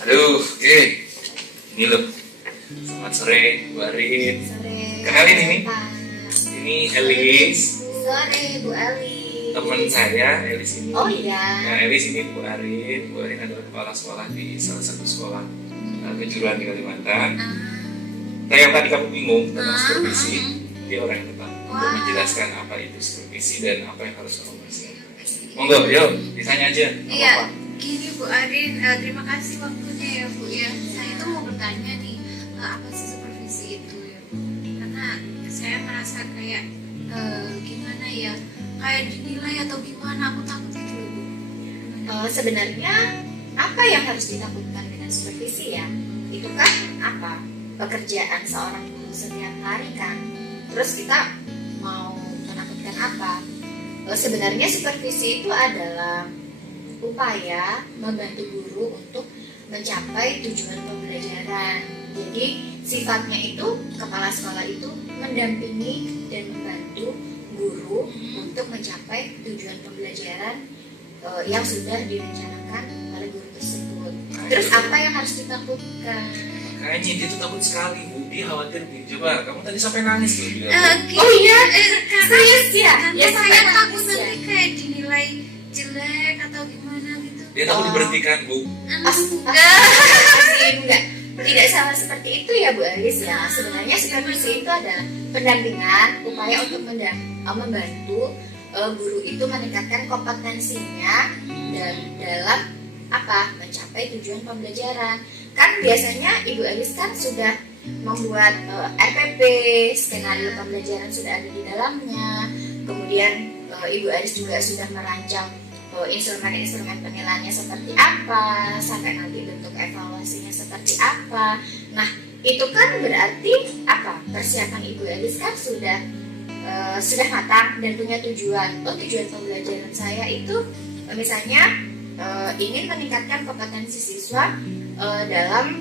Aduh, oke. Ini loh. Selamat sore, Bu Arin. Sore. Kenalin ini. Pak. Ini Elis, Sore, Bu Ali. teman saya, Elis ini. Oh iya. Nah, Elis ini Bu Arin. Bu Arin adalah kepala sekolah di salah satu sekolah kejuruan di Kalimantan. Nah, yang tadi kamu bingung tentang supervisi, dia orang yang tepat untuk menjelaskan apa itu supervisi dan apa yang harus kamu persiapkan. Monggo, yuk, ditanya aja. Nggak Iya, apa-apa. gini Bu Arin, terima kasih waktunya ya Bu ya. Saya tuh mau bertanya nih, apa sih supervisi itu ya Bu? Karena saya merasa kayak gimana ya, kayak dinilai atau gimana, aku takut gitu loh Bu. Sebenarnya apa yang harus ditakutkan dengan supervisi ya? Itu kan apa? Pekerjaan seorang guru setiap hari kan. Terus kita mau menakutkan apa? Sebenarnya supervisi itu adalah upaya membantu guru untuk mencapai tujuan pembelajaran. Jadi sifatnya itu kepala sekolah itu mendampingi dan membantu guru untuk mencapai tujuan pembelajaran yang sudah direncanakan oleh guru tersebut. Terus apa yang harus ditakutkan? Kayaknya dia tuh takut sekali, Bu. Dia khawatir nih. Coba, kamu tadi sampai nangis loh bilang. Oh iya, karena serius ya? karena Ya saya sampai takut nangis ya? nanti kayak dinilai jelek atau gimana gitu. Dia takut diberhentikan, Bu. Enggak, tidak sama seperti itu ya Bu Aris ya. Sebenarnya supervisi itu adalah pendampingan, upaya untuk membantu guru itu meningkatkan kompetensinya dan dalam apa mencapai tujuan pembelajaran. Kan biasanya Ibu Aris kan sudah membuat RPP, skenario pembelajaran sudah ada di dalamnya. Kemudian Ibu Aris juga sudah merancang instrumen-instrumen penilaiannya seperti apa, sampai nanti bentuk evaluasinya seperti apa. Nah, itu kan berarti apa? Persiapan Ibu Aris kan sudah matang dan punya tujuan. Tujuan pembelajaran saya itu misalnya ingin meningkatkan kompetensi siswa dalam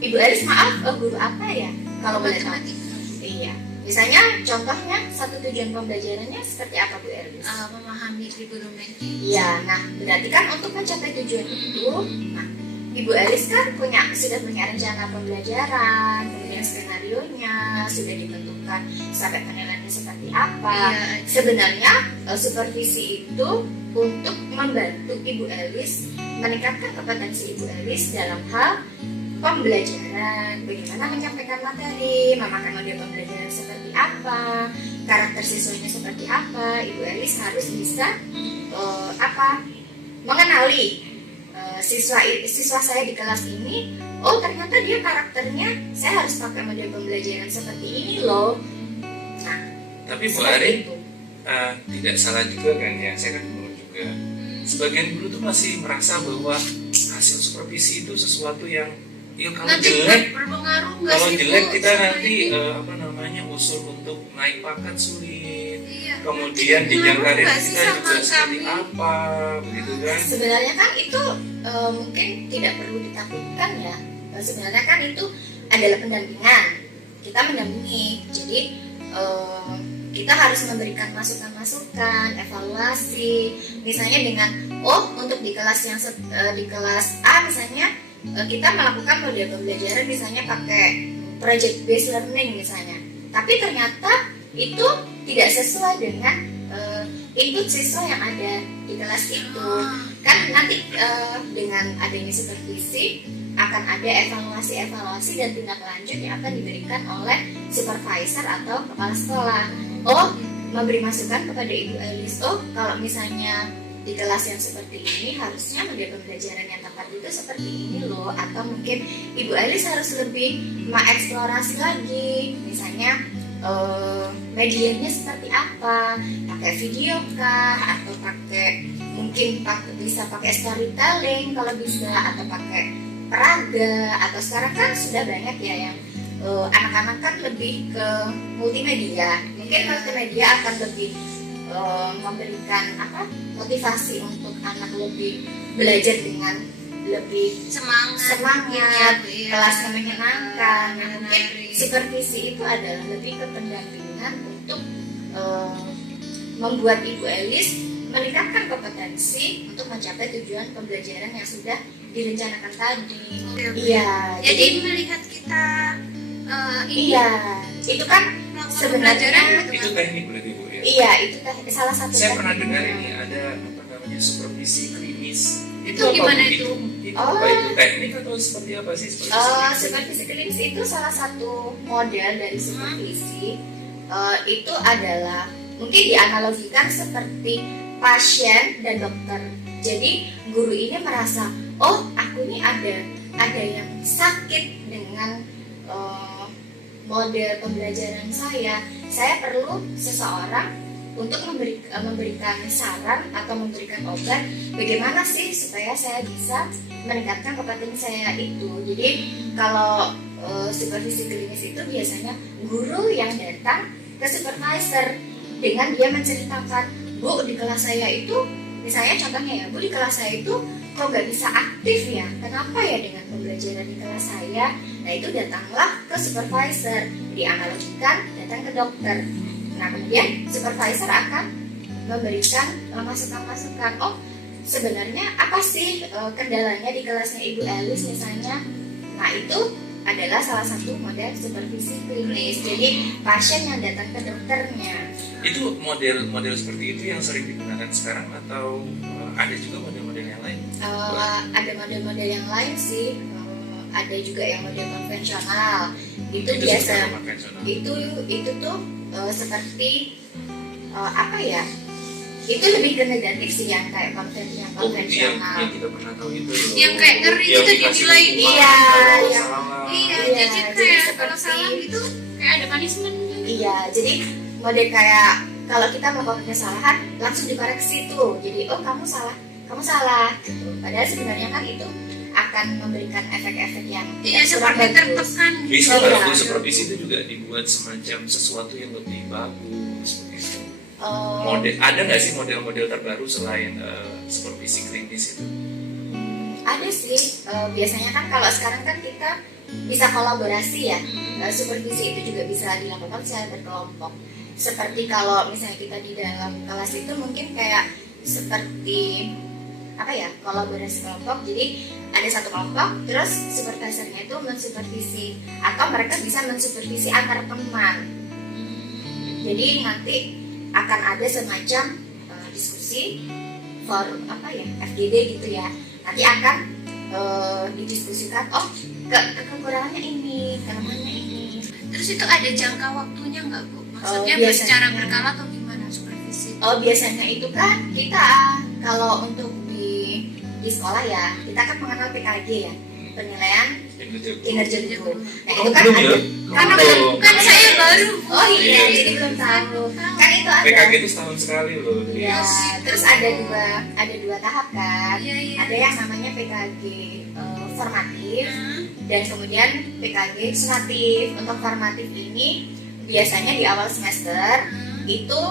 Ibu Aris guru apa ya? Kalau boleh tahu. Iya. Misalnya contohnya satu tujuan pembelajarannya seperti apa Bu Aris? Memahami trigonometri. Iya, nah berarti kan untuk mencapai tujuan itu, nah, Ibu Aris kan sudah punya rencana pembelajaran, kemudian skenario-nya sudah ditentukan sampai penilaiannya seperti apa. Iya. Sebenarnya supervisi itu untuk membantu Ibu Aris meningkatkan kompetensi Ibu Aris dalam hal pembelajaran, bagaimana menyampaikan materi, memakan model pembelajaran seperti apa, karakter siswanya seperti apa. Ibu Elis harus bisa mengenali siswa saya di kelas ini. Oh ternyata dia karakternya, saya harus pakai model pembelajaran seperti ini loh. Nah, Tapi Bu seperti Arin, itu. tidak salah juga kan ya, saya kan guru juga. Sebagian guru tuh masih merasa bahwa hasil supervisi itu sesuatu yang kalau Nanti jelek, berpengaruh nggak kalau sih jelek Bu? kita sama nanti ini? usul untuk naik pangkat sulit. Iya. Kemudian Nanti jenjang berpengaruh karir nggak sih kita sama juga seperti kami? apa, begitu kan? Sebenarnya kan itu mungkin tidak perlu ditakutkan ya. Sebenarnya kan itu adalah pendampingan. Kita mendampingi. Jadi kita harus memberikan masukan-masukan, evaluasi. Misalnya dengan untuk di kelas di kelas A misalnya kita melakukan model pembelajaran misalnya pakai project based learning misalnya. Tapi ternyata itu tidak sesuai dengan input siswa yang ada di kelas itu. Kan nanti dengan adanya supervisi akan ada evaluasi dan tindak lanjut yang akan diberikan oleh supervisor atau kepala sekolah. Memberi masukan kepada Ibu Elis. Kalau misalnya di kelas yang seperti ini harusnya model pembelajaran yang tepat itu seperti ini loh. Atau mungkin Ibu Elis harus lebih mengeksplorasi lagi. Misalnya medianya seperti apa, pakai video kah, atau bisa pakai storytelling kalau bisa, atau pakai peraga, atau sekarang kan sudah banyak ya yang anak-anak kan lebih ke multimedia. Mungkin multimedia akan lebih memberikan motivasi untuk anak lebih belajar dengan lebih semangat, kelasnya menyenangkan. Nah, mungkin supervisi itu adalah lebih ke pendampingan untuk membuat Ibu Elis meningkatkan kompetensi untuk mencapai tujuan pembelajaran yang sudah direncanakan tadi. Oke. Iya, Jadi melihat kita ini iya, itu kan melakukan sebenarnya pembelajaran gitu Itu kan. teknik berarti Bu ya. iya itu salah satu Saya pernah tekniknya. dengar ini ada apa namanya supervisi klinis. Itu apa, gimana Bu? itu? Itu Oh. apa itu teknik atau seperti apa sih supervisi klinis? Supervisi klinis itu salah satu model dari supervisi. Itu adalah mungkin dianalogikan seperti pasien dan dokter. Jadi guru ini merasa, oh aku ini ada yang sakit dengan model pembelajaran saya perlu seseorang untuk memberikan saran atau memberikan obat bagaimana sih supaya saya bisa meningkatkan kompetensi saya itu. Jadi kalau supervisi klinis itu biasanya guru yang datang ke supervisor dengan dia menceritakan, Bu, di kelas saya itu, misalnya contohnya ya, Bu, di kelas saya itu kok gak bisa aktif ya, kenapa ya dengan pembelajaran di kelas saya. Nah itu datanglah ke supervisor, dianalogikan datang ke dokter. Nah kemudian supervisor akan memberikan masukan-masukan, oh sebenarnya apa sih kendalanya di kelasnya Ibu Elis misalnya. Nah itu adalah salah satu model supervisi klinis. Jadi pasien yang datang ke dokternya. Itu model seperti itu yang sering digunakan sekarang atau ada juga model-model yang lain? Ada model-model yang lain sih. Ada juga yang model konvensional. Itu seperti biasa. apa konvensional? Itu tuh seperti apa ya? Itu lebih ke negatif sih yang kayak Oh, itu yang konvensional. kita pernah tahu itu loh. Yang kayak ngeri Yang gitu dikasih dinilai. hukuman Iya, kalau yang- salah. Iya, Iya, jadi jadi kayak seperti- kalau salah gitu kayak ada punishment gitu. Iya, jadi model kayak kalau kita melakukan kesalahan langsung dikoreksi tuh. Jadi oh kamu salah gitu. Padahal sebenarnya kan itu akan memberikan efek-efek yang Iya, kurang seperti bagus. tertekan Bisa Iya. kalau untuk supervisi itu juga dibuat semacam sesuatu yang lebih bagus seperti itu. Model ada nggak sih model-model terbaru selain supervisi klinis itu? Ada sih, biasanya kan kalau sekarang kan kita bisa kolaborasi ya. Supervisi itu juga bisa dilakukan secara berkelompok. Seperti kalau misalnya kita di dalam kelas itu mungkin kayak seperti apa ya, kolaborasi kelompok. Jadi ada satu kelompok, terus supervisornya itu mensupervisi atau mereka bisa mensupervisi antar teman. Jadi nanti akan ada semacam diskusi forum apa ya, FGD gitu ya. Nanti akan didiskusikan, oh kekurangannya ini, kelemahannya ini. Terus itu ada jangka waktunya nggak Bu? Maksudnya Biasanya. secara berkala atau gimana supervisi? Biasanya itu kan kita kalau untuk di sekolah ya, kita kan mengenal PKG ya, penilaian kinerja guru. Nah itu kan belum ya? ada, Kan Belum. kan saya baru Bu. oh iya, Iya. jadi belum tahu. Kan itu ada. PKG itu setahun sekali loh. Iya, terus ada dua tahap kan. Iya, iya. Ada yang namanya PKG formatif dan kemudian PKG sumatif. Untuk formatif ini biasanya di awal semester itu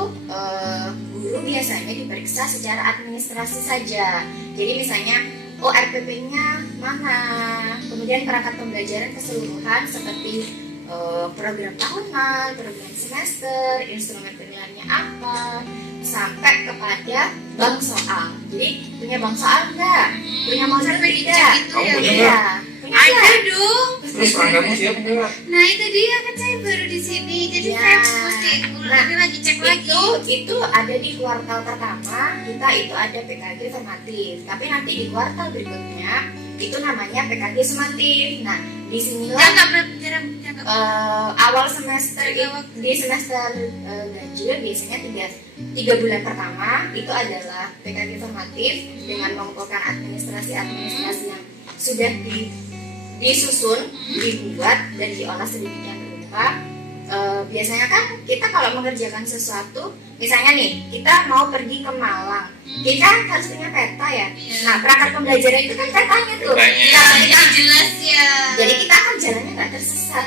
guru biasanya diperiksa secara administrasi saja. Jadi misalnya RPP-nya mana, kemudian perangkat pembelajaran keseluruhan seperti program tahunan, program semester, instrumen penilaiannya apa, sampai kepada bank soal. Jadi punya bank soal enggak? Punya model tidak? Gitu Kamu ya. punya Iya. Punya Ada enggak? dong. Terus perangkatmu siapa enggak? Nah itu dia kan saya baru di sini, jadi Ya. saya mesti ulangi lagi cek lagi. Itu ada di kuartal pertama kita itu ada PKG formatif, tapi nanti di kuartal berikutnya itu namanya PKG sumatif. Nah disinilah Jangka awal semester Jangka waktu. di semester ganjil biasanya tiga bulan pertama itu adalah PKG formatif dengan mengumpulkan administrasi yang sudah disusun, dibuat dan diolah sedemikian rupa. Biasanya kan kita kalau mengerjakan sesuatu, misalnya nih kita mau pergi ke Malang, kita harus punya peta ya. Iya. Nah perangkat pembelajaran itu kan petanya tuh. Petanya. Nah, Jadi jelas ya. jadi kita akan jalannya nggak tersesat.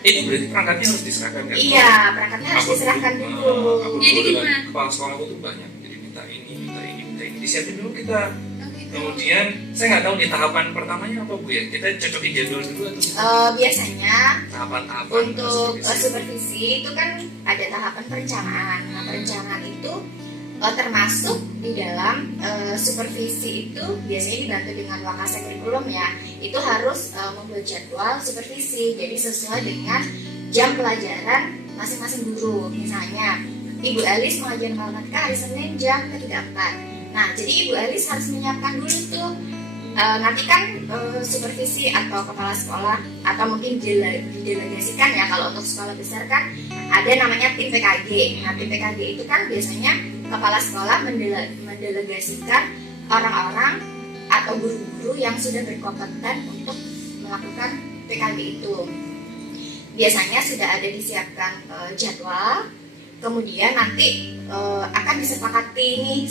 Itu berarti perangkatnya harus diserahkan kan? Iya, perangkatnya harus diserahkan dulu. Aku Jadi dulu dengan gimana? kepala sekolah aku tuh banyak. Jadi minta ini. Disiapin dulu kita. Oh, gitu. Kemudian saya nggak tahu nih tahapan pertamanya apa Bu ya. Kita cocokin jadwal dulu atau Biasanya tahapan-tahapan untuk supervisi. supervisi itu kan ada tahapan perencanaan. Nah, perencanaan itu termasuk di dalam supervisi itu biasanya dibantu dengan Wakasa kurikulum ya. Itu harus membuat jadwal supervisi, jadi sesuai dengan jam pelajaran masing-masing guru. Misalnya Ibu Elis mengajar matematika hari Senin jam ketiga 4. Nah, jadi Ibu Elis harus menyiapkan dulu tuh. Nanti kan supervisi atau kepala sekolah atau mungkin didelegasikan ya, kalau untuk sekolah besar kan ada namanya tim PKG. Nah, tim PKG itu kan biasanya kepala sekolah mendelegasikan orang-orang atau guru-guru yang sudah berkompeten untuk melakukan PKG itu. Biasanya sudah ada disiapkan jadwal, kemudian nanti akan disepakati nih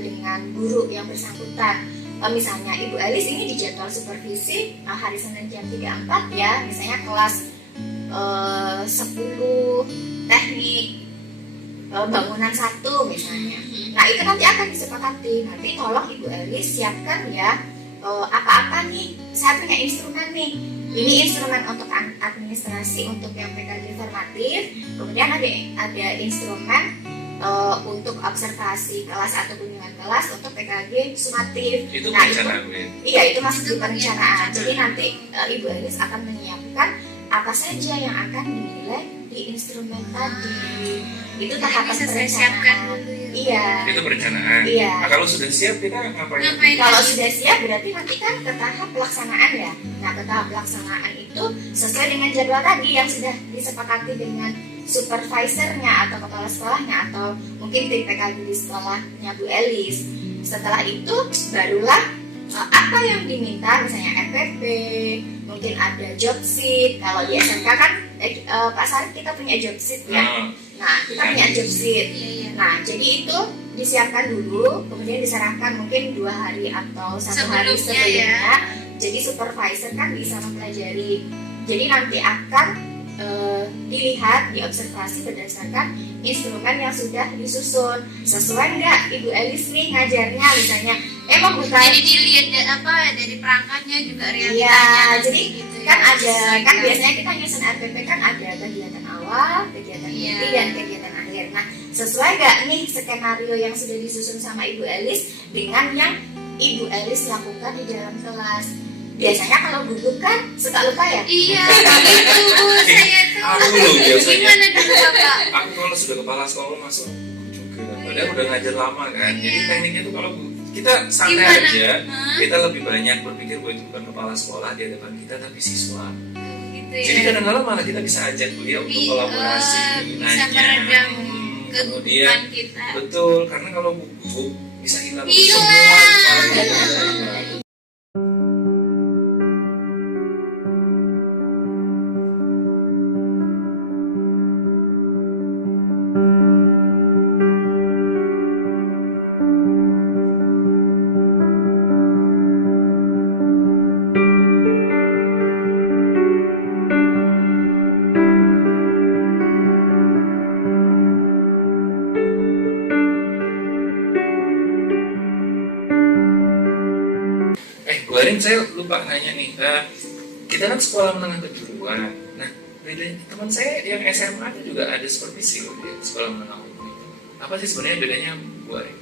dengan guru yang bersangkutan. Misalnya Ibu Elis ini di jadwal supervisi hari Senin jam 3.4 ya, misalnya kelas 10 teknik bangunan 1 misalnya. Nah, itu nanti akan disepakati. Nanti tolong Ibu Elis siapkan ya apa-apa nih, saya punya instrumen nih. Ini instrumen untuk administrasi, untuk yang PKG formatif. Kemudian ada instrumen untuk observasi kelas atau kunjungan kelas untuk PKG sumatif. Itu Nah, perencanaan, Bu. iya, itu masih di perencanaan. Jadi nanti Ibu Elis akan menyiapkan apa saja yang akan dinilai di instrumen tadi. Itu tahapan Bisa saya siapkan perencanaan. dulu ya. Iya. Itu perencanaan. Iya. Nah, kalau sudah siap kita ngapain? Kalau sudah siap berarti nanti kan ke tahap pelaksanaan ya. Nah, ke tahap pelaksanaan itu sesuai dengan jadwal tadi yang sudah disepakati dengan supervisornya atau kepala sekolahnya atau mungkin tim PKG di sekolahnya Bu Elis. Setelah itu barulah apa yang diminta, misalnya FPP, mungkin ada job sheet. Kalau di SMK kan Pak Sarif kita punya job sheet ya. Nah, kita punya job sheet. Nah, jadi itu disiapkan dulu, kemudian diserahkan mungkin 2 hari atau 1 hari sebelumnya. Jadi supervisor kan bisa mempelajari. Jadi nanti akan dilihat, diobservasi berdasarkan instrumen yang sudah disusun. Sesuai nggak Ibu Elis nih ngajarnya, misalnya emang bukan. Jadi dilihat dari perangkatnya juga realitanya. Iya, jadi gitu kan ya. ada kan biasanya kita nyusun RPP kan ada kegiatan awal, kegiatan inti dan kegiatan akhir. Nah, sesuai nggak nih skenario yang sudah disusun sama Ibu Elis dengan yang Ibu Elis lakukan di dalam kelas? Biasanya kalau gugup kan suka lupa ya? Iya, begitu Bu, saya tuh. Aku loh biasanya. Gimana dulu Bapak? Aku kalau sudah kepala sekolah masuk juga. Padahal udah ngajar lama kan. Jadi tekniknya tuh kalau kita santai Gimana? aja, kita lebih banyak berpikir bahwa itu bukan kepala sekolah di hadapan kita tapi siswa. Gitu Jadi ya. kadang-kadang malah kita bisa ajak beliau untuk kolaborasi, bisa nanya, meredam kemudian kegugupan kita. betul, karena kalau gugup bisa hilang Hilang. semua kepala kita. Kemarin saya lupa nanya nih, kita kan sekolah menengah kejuruan. Nah, bedanya teman saya yang SMA itu juga ada supervisi loh, dia sekolah menengah umum. Apa sih sebenarnya bedanya, Bu Ari?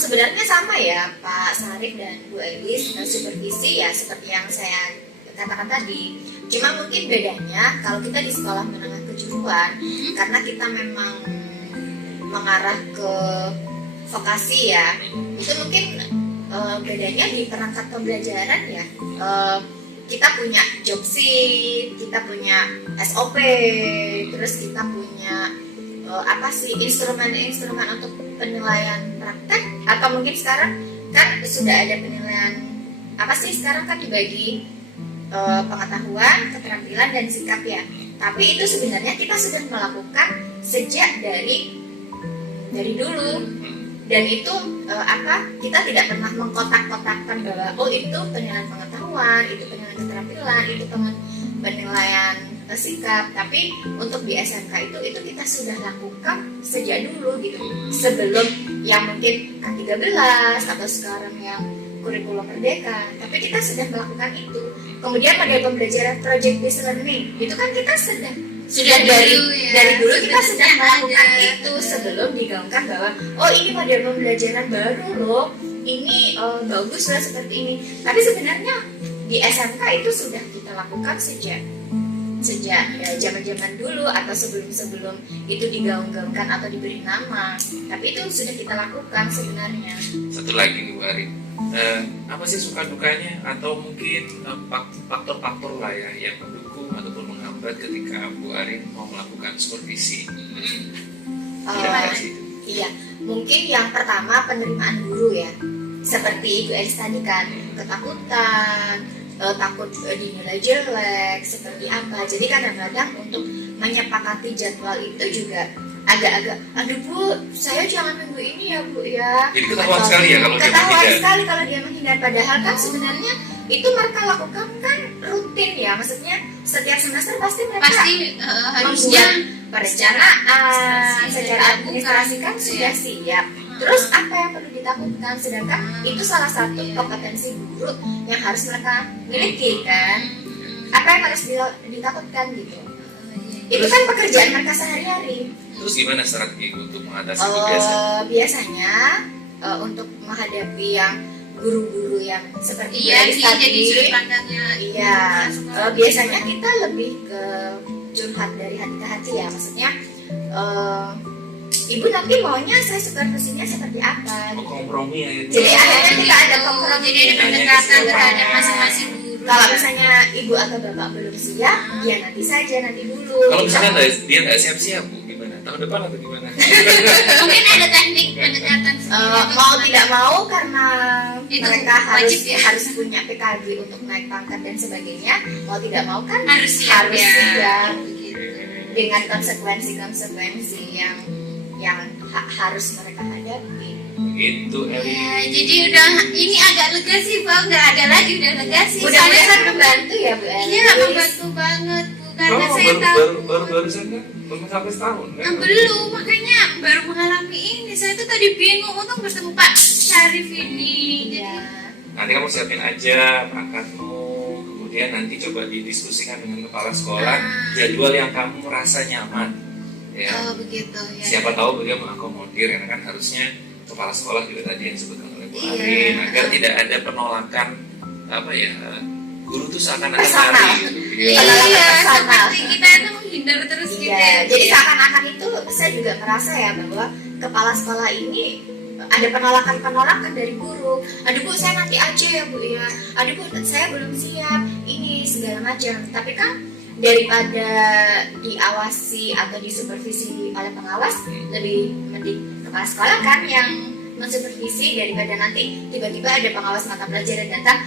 Sebenarnya sama ya Pak Sarif dan Bu Elis. Supervisi ya seperti yang saya katakan tadi. Cuma mungkin bedanya kalau kita di sekolah menengah kejuruan, karena kita memang mengarah ke vokasi ya, itu mungkin bedanya di perangkat pembelajaran ya. Kita punya job sheet, kita punya SOP, terus kita punya instrumen untuk penilaian praktek, atau mungkin sekarang kan sudah ada penilaian sekarang kan dibagi pengetahuan, keterampilan dan sikap ya. Tapi itu sebenarnya kita sudah melakukan sejak dari dulu. Dan itu kita tidak pernah mengkotak-kotakkan bahwa itu penilaian pengetahuan, itu penilaian keterampilan, itu penilaian sikap. Tapi untuk di SMK itu kita sudah lakukan sejak dulu gitu, sebelum yang mungkin K13 atau sekarang yang kurikulum merdeka. Tapi kita sudah melakukan itu. Kemudian model pembelajaran project based learning itu kan kita sudah dari dulu kita sudah melakukan itu sebelum digaungkan bahwa ini model pembelajaran baru loh, ini bagus lah seperti ini. Tapi sebenarnya di SMK itu sudah kita lakukan sejak ya zaman-zaman dulu atau sebelum itu digaung-gaungkan atau diberi nama. Tapi itu sudah kita lakukan sebenarnya. Satu lagi nih Bu Arin, apa sih suka dukanya atau mungkin faktor-faktor lah ya yang mendukung ataupun menghambat ketika Bu Arin mau melakukan supervisi? Gimana sih itu? Iya, mungkin yang pertama penerimaan guru ya. Seperti Ibu Elis tadi kan, ketakutan, takut dinilai jelek, seperti apa. Jadi kadang-kadang untuk menyepakati jadwal itu juga agak-agak, aduh Bu, saya jangan minggu ini ya Bu ya. Jadi ketahuan sekali ya kalau dia Ketahuan menghindar. sekali kalau dia menghindar. Padahal kan sebenarnya itu mereka lakukan kan rutin ya. Maksudnya setiap semester pasti mereka harusnya perencanaan, administrasi, secara administrasi kan sudah siap. Terus apa yang perlu ditakutkan? Sedangkan itu salah satu kompetensi guru yang harus mereka miliki kan. Apa yang harus ditakutkan gitu? Itu kan pekerjaan mereka sehari-hari. Terus gimana strategi untuk mengatasi itu biasanya? Biasanya untuk menghadapi yang guru-guru yang seperti iya Elis ini tadi, jadi sudut pandangnya iya, biasanya kita lebih ke curhat dari hati ke hati ya. Maksudnya Ibu nanti maunya saya supervisinya seperti apa Mau gitu. kompromi ya itu. Jadi akhirnya kita ada kompromi. jadi ada pendekatan terhadap masing-masing guru. Kalau misalnya ibu atau bapak belum siap, ya nanti saja, nanti dulu. Kalau misalnya dia nggak siap-siap Bu, gimana? Tahun depan atau gimana? mungkin ada teknik pendekatan Mau tidak mau karena Itu mereka wajib ya. harus punya PKB untuk naik pangkat dan sebagainya. Mau tidak mau kan harus siap ya. siap Begitu. dengan konsekuensi yang harus mereka hadapi. Itu Eli. Ya, jadi udah ini agak lega sih Bang, nggak ada lagi udah lega sih. Mudah-mudahan membantu ya Bu Elis. Iya membantu banget Bu, karena Oh, saya tahu barusan kan belum sampai setahun kan? belum, makanya baru mengalami ini. Saya tuh tadi bingung untuk bertemu Pak Syarif ini. Iya. Nanti kamu siapin aja perangkatmu, kemudian nanti coba didiskusikan dengan kepala sekolah jadwal yang kamu merasa nyaman. Ya. Oh begitu ya. Siapa tahu beliau mengakomodir, karena kan harusnya kepala sekolah juga tadi yang disebutkan oleh Bu Iya. Arin, agar tidak ada penolakan apa ya, guru tuh seakan-akan Personal. lari gitu. Iya, Penolakan seperti kita itu menghindar terus gitu Iya, ya. jadi seakan-akan itu saya juga merasa ya bahwa kepala sekolah ini ada penolakan dari guru. Aduh Bu, saya nanti aja ya Bu ya. Aduh Bu, saya belum siap. Ini segala macam. Tapi kan daripada diawasi atau disupervisi oleh pengawas, lebih mending kepala sekolah kan yang mensupervisi daripada nanti tiba-tiba ada pengawas mata pelajaran datang,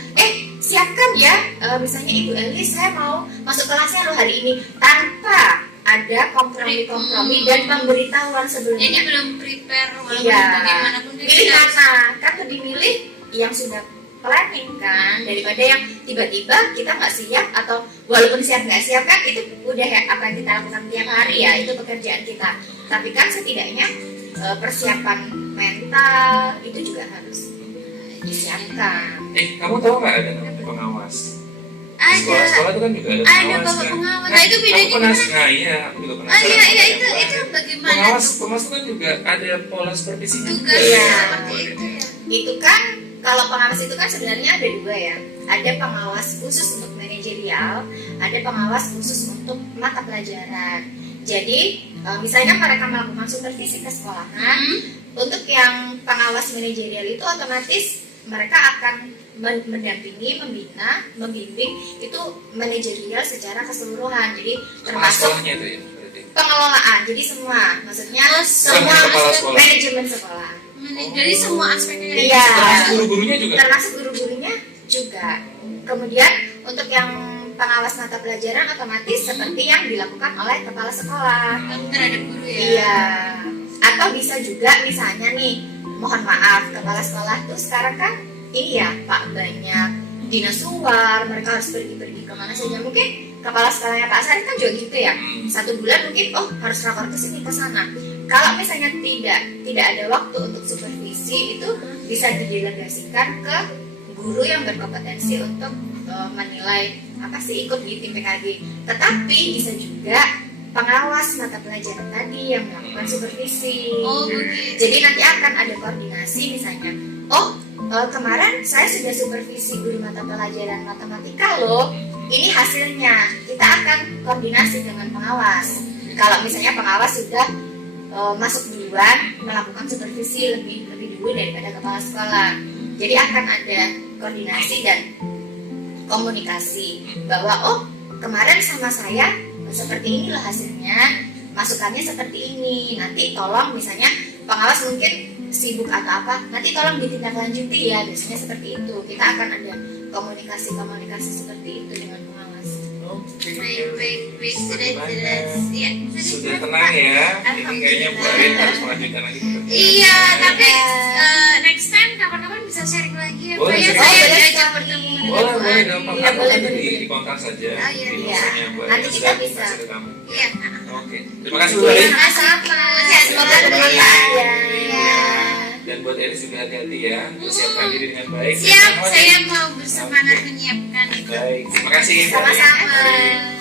siapkan ya, misalnya Ibu Elis saya mau masuk kelasnya loh hari ini, tanpa ada kompromi dan pemberitahuan sebelumnya. Jadi belum prepare walaupun Iya. bagaimanapun dia Pilih harus- mana? Kan lebih milih yang sudah planning kan, daripada yang tiba-tiba kita nggak siap, atau walaupun siap nggak siap kan itu udah ya apa yang kita lakukan tiap hari ya, itu pekerjaan kita. Tapi kan setidaknya persiapan mental itu juga harus disiapkan. Kamu tahu nggak ada namanya pengawas? Di Ada. sekolah-sekolah itu kan juga ada Ada pengawas bapak kan? pengawas. Nah, itu bedanya aku pernah, gimana? nah iya, aku juga pernah. Oh iya iya itu bagaimana Pengawas, tuh? pengawas itu kan juga ada pola supervisinya juga. Tugas Iya. seperti itu ya. Itu kan kalau pengawas itu kan sebenarnya ada dua ya. Ada pengawas khusus untuk manajerial, ada pengawas khusus untuk mata pelajaran. Jadi misalnya mereka melakukan supervisi ke sekolahan, untuk yang pengawas manajerial itu otomatis mereka akan mendampingi, membina, membimbing itu manajerial secara keseluruhan. Jadi Kepala termasuk sekolahnya itu ya berarti. pengelolaan. Jadi semua, maksudnya Oh, semua kepala sekolah. manajemen sekolah. Jadi semua aspeknya ada. Iya. Termasuk guru-gurunya juga. Termasuk guru-gurunya juga. Kemudian untuk yang pengawas mata pelajaran otomatis seperti yang dilakukan oleh kepala sekolah. Terhadap guru ya. Iya. Atau bisa juga misalnya nih, mohon maaf, kepala sekolah tuh sekarang kan ini ya Pak, banyak dinas luar, mereka harus pergi-pergi kemana saja. Mungkin kepala sekolahnya Pak Sarif kan juga gitu ya. Satu bulan mungkin harus rakor ke sini ke sana. Kalau misalnya tidak ada waktu untuk supervisi, itu bisa didelegasikan ke guru yang berkompetensi untuk menilai apa sih ikut di tim PKG. Tetapi bisa juga pengawas mata pelajaran tadi yang melakukan supervisi. Oh begitu. Jadi nanti akan ada koordinasi misalnya, kemarin saya sudah supervisi guru mata pelajaran matematika loh, ini hasilnya. Kita akan koordinasi dengan pengawas. Kalau misalnya pengawas sudah masuk duluan melakukan supervisi lebih dulu daripada kepala sekolah, jadi akan ada koordinasi dan komunikasi bahwa oh kemarin sama saya seperti ini loh hasilnya, masukannya seperti ini, nanti tolong misalnya pengawas mungkin sibuk atau apa, nanti tolong ditindaklanjuti ya, biasanya seperti itu. Kita akan ada komunikasi seperti itu dengan pengawas. Baik, sudah jelas ya. Sudah tenang ya. Ini kayaknya Bu Arin harus melanjutkan lagi. Iya, tapi next time kapan-kapan bisa sharing lagi ya. Boleh, Saya boleh. diajak bertemu dengan Boleh, Bu boleh, Arin. gampang. Iya, boleh, Nanti boleh. di kontak saja. Oh, iya, Di iya. nomornya Bu Arin. Nanti kita Sudah bisa. kasih ke kamu. Iya. Oke. Terima kasih Bu Arin. Sama-sama. Ya, semoga Semoga bermanfaat. Iya. Dan buat Elis juga hati-hati ya. Persiapkan diri dengan baik. Siap, saya mau bersemangat menyiapkan itu. Baik, terima kasih. Bu Arin. Sama-sama.